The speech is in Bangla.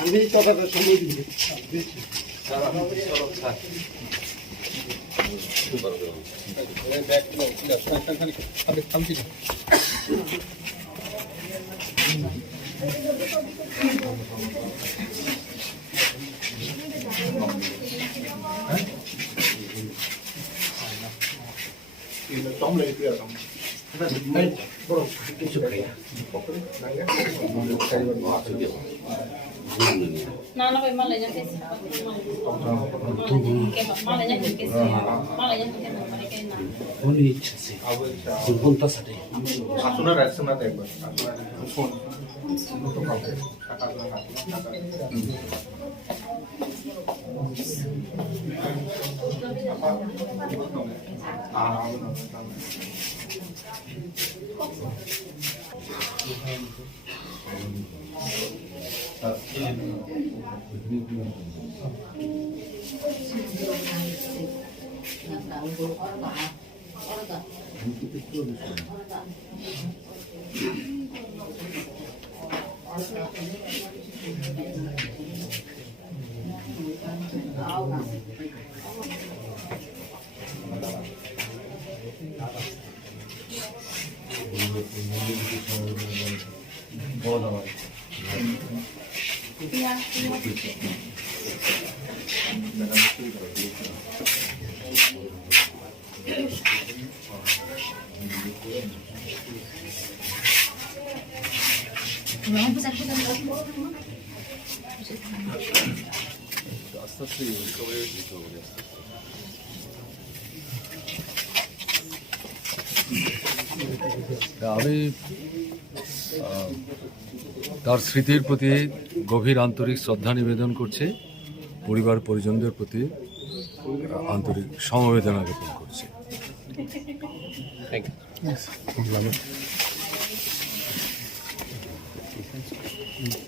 আমি কথাটা সময় দিই। Nana vai malanya kes. Malanya kes. Malanya kes mana kena. Oni ichse. Bunta sate. আসুন আর আসুন না একবার ফোন তো কাউকে টাকা আমি তার স্মৃতির প্রতি গভীর আন্তরিক শ্রদ্ধা নিবেদন করছি, পরিবার পরিজনদের প্রতি আন্তরিক সমবেদনা জ্ঞাপন করছি।